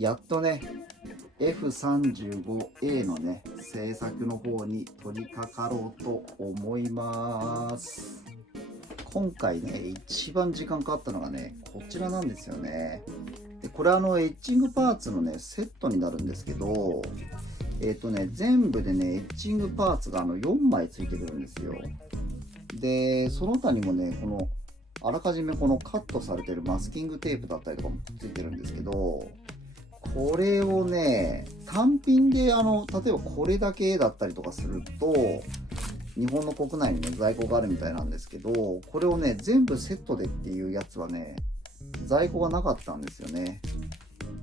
やっとね F35A のね制作の方に取り掛かろうと思います。今回ね一番時間かかったのがねこちらなんですよね。でこれエッチングパーツのねセットになるんですけど、全部でねエッチングパーツが4枚ついてくるんですよ。でその他にもねあらかじめこのカットされてるマスキングテープだったりとかもくっついてるんですけど、これをね単品で例えばこれだけだったりとかすると日本の国内にね在庫があるみたいなんですけど、これをね全部セットでっていうやつはね在庫がなかったんですよね。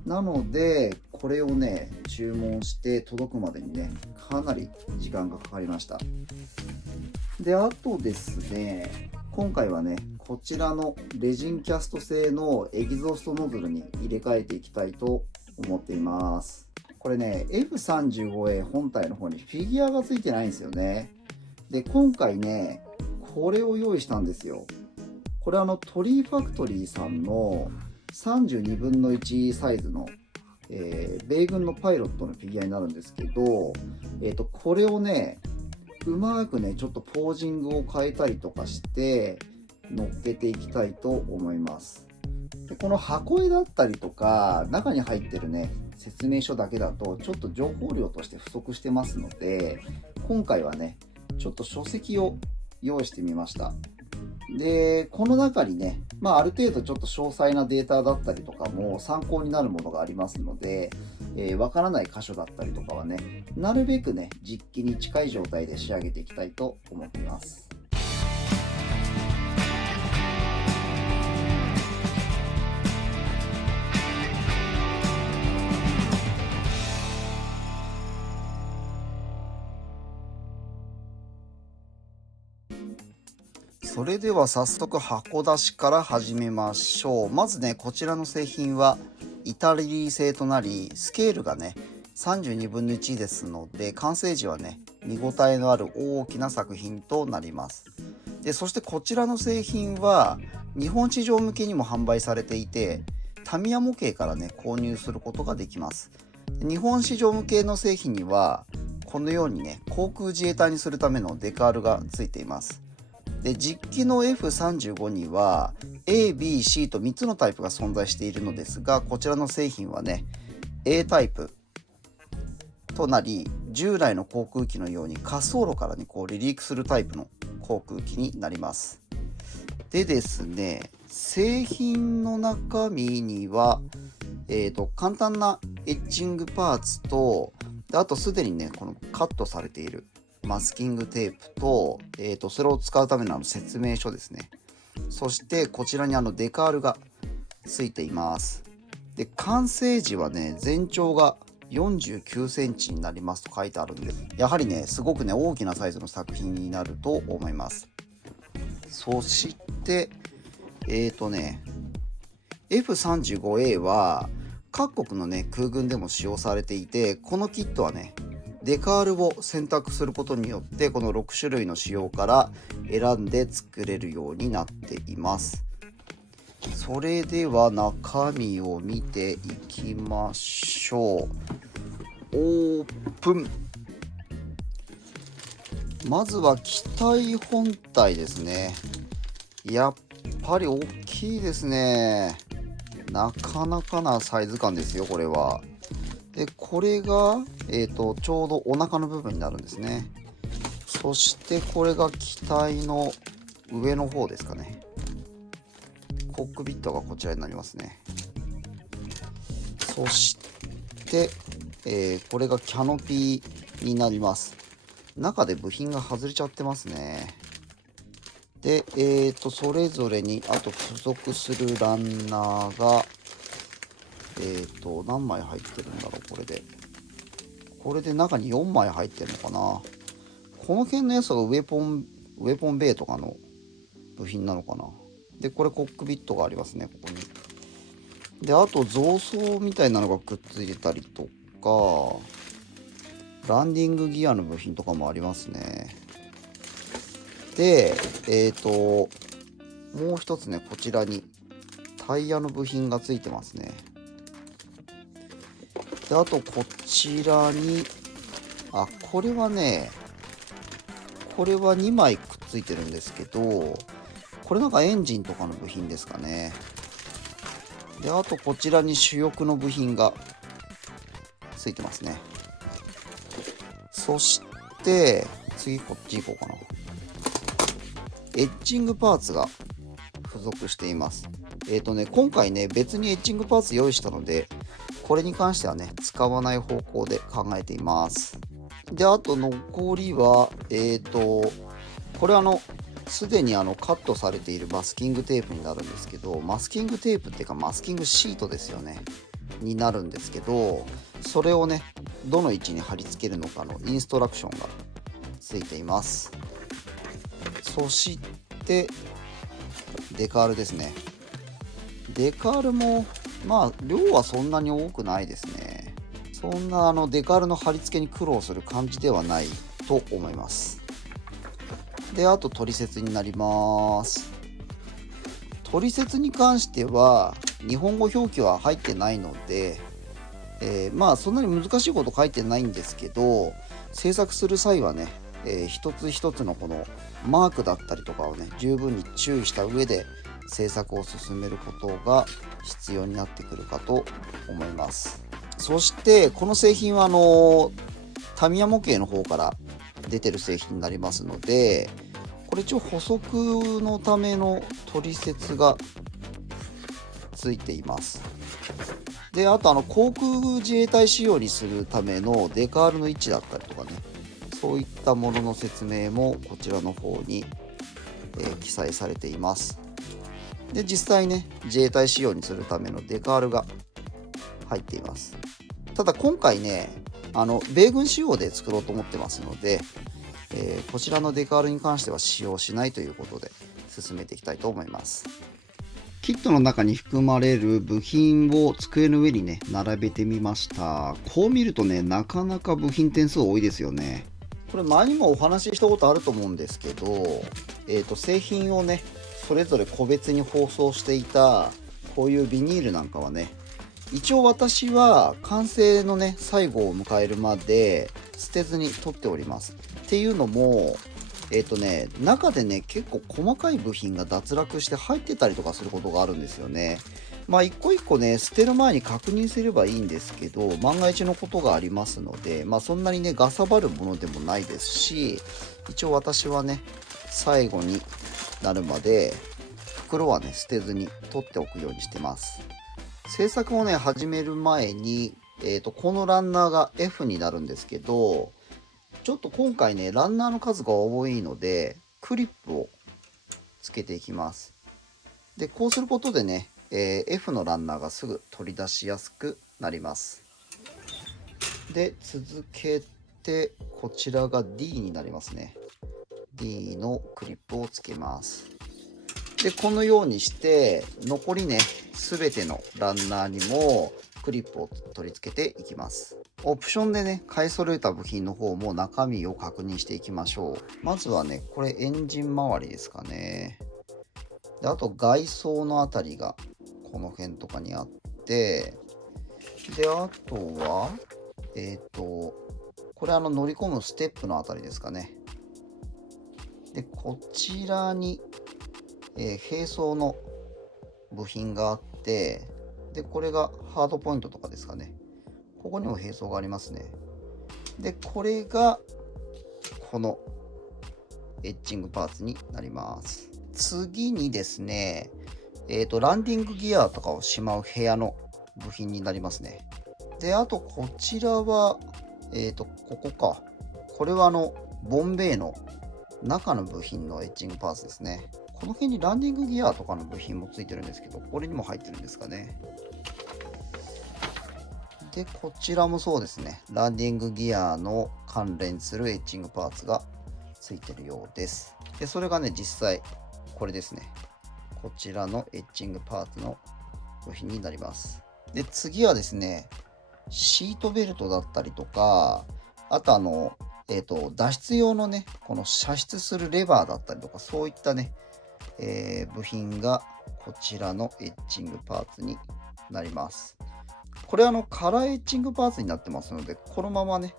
なのでこれをね注文して届くまでにねかなり時間がかかりました。であとですね、今回はねこちらのレジンキャスト製のエキゾーストノズルに入れ替えていきたいと思っています。これね F35A 本体の方にフィギュアがついてないんですよね。で今回ねこれを用意したんですよ。これトリーファクトリーさんの32分の1サイズの、米軍のパイロットのフィギュアになるんですけど、これをねうまくねちょっとポージングを変えたりとかして乗っけていきたいと思います。でこの箱絵だったりとか中に入ってるね説明書だけだとちょっと情報量として不足してますので、今回はねちょっと書籍を用意してみました。でこの中にね、ある程度ちょっと詳細なデータだったりとかも参考になるものがありますので、わからない箇所だったりとかはねなるべくね実機に近い状態で仕上げていきたいと思っています。それでは早速箱出しから始めましょう。まずねこちらの製品はイタリー製となり、スケールがね32分の1ですので完成時はね見応えのある大きな作品となります。でそしてこちらの製品は日本市場向けにも販売されていて、タミヤ模型からね購入することができます。日本市場向けの製品にはこのようにね航空自衛隊にするためのデカールがついています。で実機の F35 には A、B、C と3つのタイプが存在しているのですが、こちらの製品はね A タイプとなり、従来の航空機のように滑走路からね離陸するタイプの航空機になります。でですね、製品の中身には、簡単なエッチングパーツと、あとすでにねこのカットされているマスキングテープと、それを使うための説明書ですね。そしてこちらにデカールがついています。で完成時はね全長が49センチになりますと書いてあるんで、やはりねすごくね大きなサイズの作品になると思います。そしてF35A は各国のね空軍でも使用されていて、このキットはねデカールを選択することによってこの6種類の仕様から選んで作れるようになっています。それでは中身を見ていきましょう。オープン。まずは機体本体ですね。やっぱり大きいですね。なかなかなサイズ感ですよこれは。でこれが、ちょうどお腹の部分になるんですね。そしてこれが機体の上の方ですかね。コックピットがこちらになりますね。そして、これがキャノピーになります。中で部品が外れちゃってますね。でそれぞれにあと付属するランナーが何枚入ってるんだろう。これで中に4枚入ってるのかな。この辺のやつがウェポンベイとかの部品なのかな。でこれコックピットがありますねここに。であと増装みたいなのがくっついてたりとか、ランディングギアの部品とかもありますね。でもう一つねこちらにタイヤの部品がついてますね。であとこちらにこれはね、これは2枚くっついてるんですけど、これなんかエンジンとかの部品ですかね。であとこちらに主翼の部品がついてますね。そして次こっち行こうかな。エッジングパーツが付属しています。今回ね、別にエッジングパーツ用意したので、これに関してはね、使わない方向で考えています。で、あと残りは、これすでにカットされているマスキングテープになるんですけど、マスキングテープっていうかマスキングシートですよね。になるんですけど、それをね、どの位置に貼り付けるのかのインストラクションがついています。そしてデカールですね。デカールもまあ量はそんなに多くないですね。そんなデカールの貼り付けに苦労する感じではないと思います。であと取説になります。取説に関しては日本語表記は入ってないので、まあそんなに難しいこと書いてないんですけど、制作する際はね、一つ一つのこのマークだったりとかをね、十分に注意した上で制作を進めることが必要になってくるかと思います。そしてこの製品はタミヤ模型の方から出てる製品になりますので、これ一応補足のための取説がついています。であと航空自衛隊仕様にするためのデカールの位置だったりとかね、そういったものの説明もこちらの方に、記載されています。で実際ね、自衛隊仕様にするためのデカールが入っています。ただ今回ね、米軍仕様で作ろうと思ってますので、こちらのデカールに関しては使用しないということで進めていきたいと思います。キットの中に含まれる部品を机の上にね、並べてみました。こう見るとね、なかなか部品点数多いですよね。これ前にもお話ししたことあると思うんですけど、製品をね、それぞれ個別に包装していたこういうビニールなんかはね、一応私は完成のね、最後を迎えるまで捨てずに取っております。っていうのも、中でね、結構細かい部品が脱落して入ってたりとかすることがあるんですよね。まあ一個一個ね、捨てる前に確認すればいいんですけど、万が一のことがありますので、まあそんなにね、がさばるものでもないですし、一応私はね、最後になるまで袋はね、捨てずに取っておくようにしてます。制作をね、始める前に、このランナーが F になるんですけど、ちょっと今回ね、ランナーの数が多いので、クリップをつけていきます。で、こうすることでね、F のランナーがすぐ取り出しやすくなります。で、続けて、こちらが D になりますね。D のクリップをつけます。で、このようにして、残りね、すべてのランナーにもクリップを取り付けていきます。オプションでね、買い揃えた部品の方も中身を確認していきましょう。まずはね、これエンジン周りですかね。で、あと外装のあたりがこの辺とかにあって、で、あとは、これ乗り込むステップのあたりですかね。で、こちらに、並走の部品があって、で、これがハードポイントとかですかね。ここにも並走がありますね。で、これが、このエッジングパーツになります。次にですね、ランディングギアとかをしまう部屋の部品になりますね。で、あとこちらは、ここか。これはボンベイの中の部品のエッジングパーツですね。この辺にランディングギアとかの部品もついてるんですけど、これにも入ってるんですかね。で、こちらもそうですね。ランディングギアの関連するエッジングパーツがついてるようです。で、それがね、実際、これですね。こちらのエッジングパーツの部品になります。で、次はですね、シートベルトだったりとか、あと脱出用のね、この射出するレバーだったりとか、そういったね、部品がこちらのエッジングパーツになります。これカラーエッチングパーツになってますので、このままね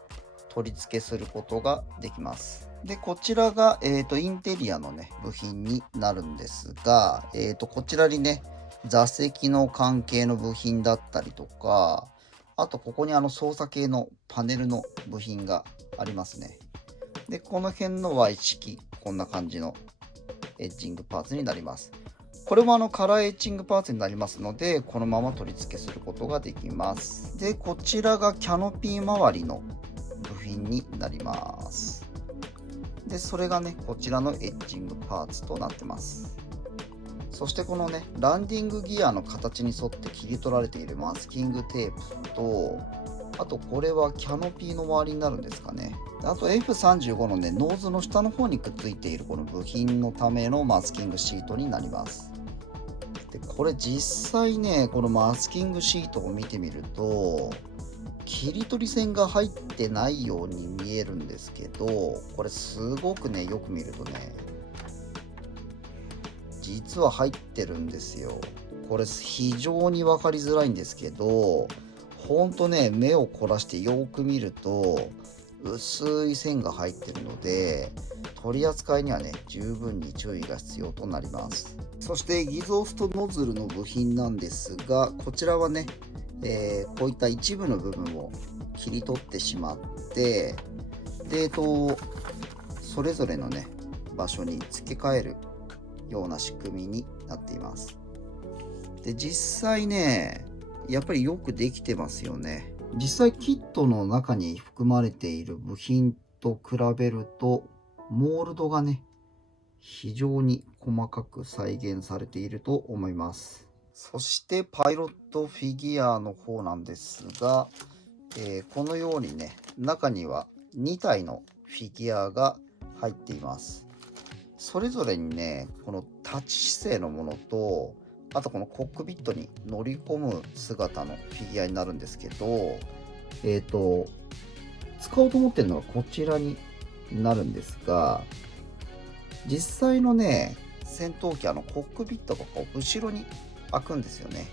取り付けすることができます。でこちらが、インテリアのね部品になるんですが、こちらにね座席の関係の部品だったりとか、あとここに操作系のパネルの部品がありますね。でこの辺の Y 式、こんな感じのエッチングパーツになります。これもカラーエッチングパーツになりますので、このまま取り付けすることができます。でこちらがキャノピー周りの部品になります。でそれがねこちらのエッチングパーツとなってます。そしてこのねランディングギアの形に沿って切り取られているマスキングテープと、あとこれはキャノピーの周りになるんですかね。あと F35 のねノーズの下の方にくっついているこの部品のためのマスキングシートになります。でこれ実際ねこのマスキングシートを見てみると切り取り線が入ってないように見えるんですけど、これすごくねよく見るとね実は入ってるんですよ。これ非常に分かりづらいんですけど、ほんとね目を凝らしてよく見ると薄い線が入ってるので、取り扱いにはね十分に注意が必要となります。そしてエキゾーストノズルの部品なんですが、こちらはねこういった一部の部分を切り取ってしまって、でそれぞれのね場所に付け替えるような仕組みになっています。で実際ねやっぱりよくできてますよね。実際キットの中に含まれている部品と比べるとモールドがね非常に細かく再現されていると思います。そしてパイロットフィギュアの方なんですが、このようにね中には2体のフィギュアが入っています。それぞれにねこの立ち姿勢のものと、あとこのコックピットに乗り込む姿のフィギュアになるんですけど、使おうと思ってるのはこちらになるんですが、実際のね戦闘機コックピットがこう後ろに開くんですよね。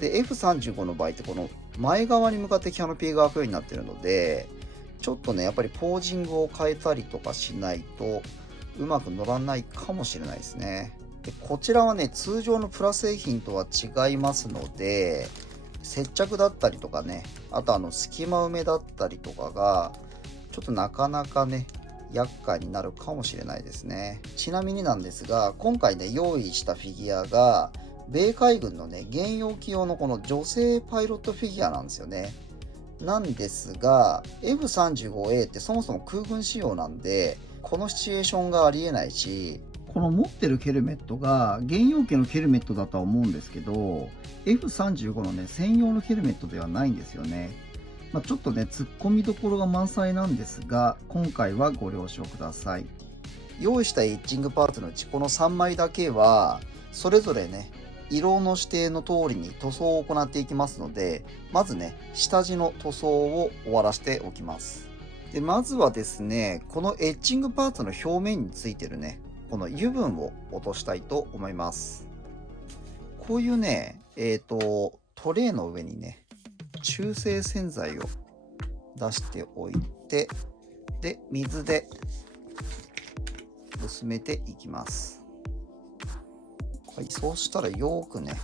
で F35 の場合ってこの前側に向かってキャノピーが開くようになってるので、ちょっとねやっぱりポージングを変えたりとかしないとうまく乗らないかもしれないですね。でこちらはね通常のプラ製品とは違いますので、接着だったりとかね、あと隙間埋めだったりとかがちょっとなかなかね厄介になるかもしれないですね。ちなみになんですが、今回ね用意したフィギュアが米海軍のね現役機用のこの女性パイロットフィギュアなんですよね。なんですが F35A ってそもそも空軍仕様なんで、このシチュエーションがありえないし、この持ってるヘルメットが現用機のヘルメットだとは思うんですけど、 F35 のね専用のヘルメットではないんですよね。ちょっとね突っ込みどころが満載なんですが、今回はご了承ください。用意したエッチングパーツのうちこの3枚だけはそれぞれね色の指定の通りに塗装を行っていきますので、まずね下地の塗装を終わらせておきます。でまずはですねこのエッチングパーツの表面についてるねこの油分を落としたいと思います。こういうねトレイの上にね中性洗剤を出しておいて、で水で薄めていきます。はい、そうしたらよくね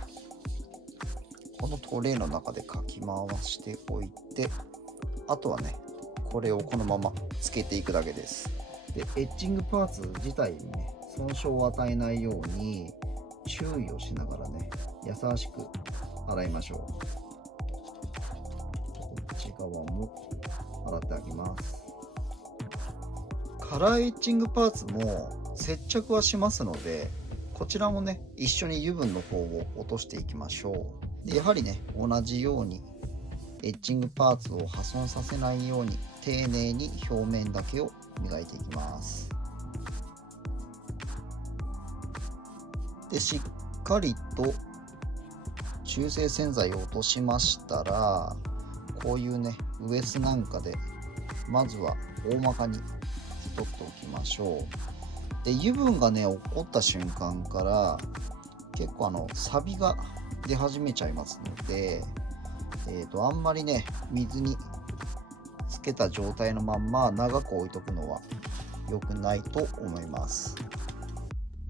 このトレイの中でかき回しておいて、あとはねこれをこのままつけていくだけです。でエッチングパーツ自体にね損傷を与えないように注意をしながらね優しく洗いましょう。こっち側も洗ってあげます。カラーエッチングパーツも接着はしますので、こちらもね一緒に油分の方を落としていきましょう。でやはりね同じようにエッチングパーツを破損させないように丁寧に表面だけを磨いていきます。でしっかりと中性洗剤を落としましたら、こういうねウエスなんかでまずは大まかに拭き取っておきましょう。で油分がね起こった瞬間から結構サビが出始めちゃいますので、あんまりね、水につけた状態のまんま長く置いとくのは良くないと思います。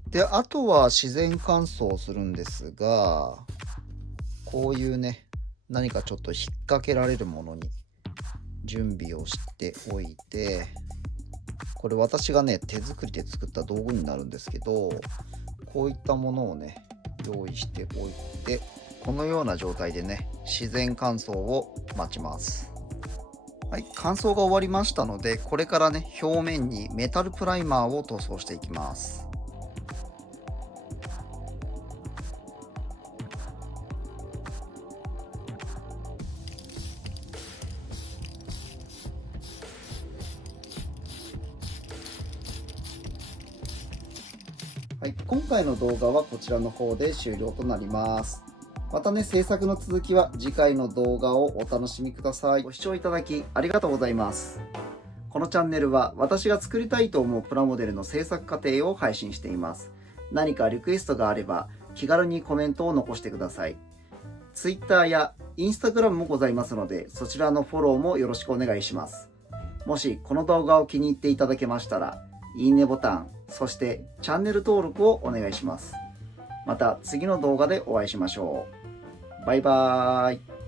で、あとは自然乾燥するんですが、こういうね、何かちょっと引っ掛けられるものに準備をしておいて、これ私がね、手作りで作った道具になるんですけど、こういったものをね、用意しておいて、このような状態でね、自然乾燥を待ちます。はい、乾燥が終わりましたので、これからね、表面にメタルプライマーを塗装していきます。はい、今回の動画はこちらの方で終了となります。またね、制作の続きは次回の動画をお楽しみください。ご視聴いただきありがとうございます。このチャンネルは私が作りたいと思うプラモデルの制作過程を配信しています。何かリクエストがあれば気軽にコメントを残してください。Twitter や Instagram もございますので、そちらのフォローもよろしくお願いします。もしこの動画を気に入っていただけましたら、いいねボタン、そしてチャンネル登録をお願いします。また次の動画でお会いしましょう。バイバーイ。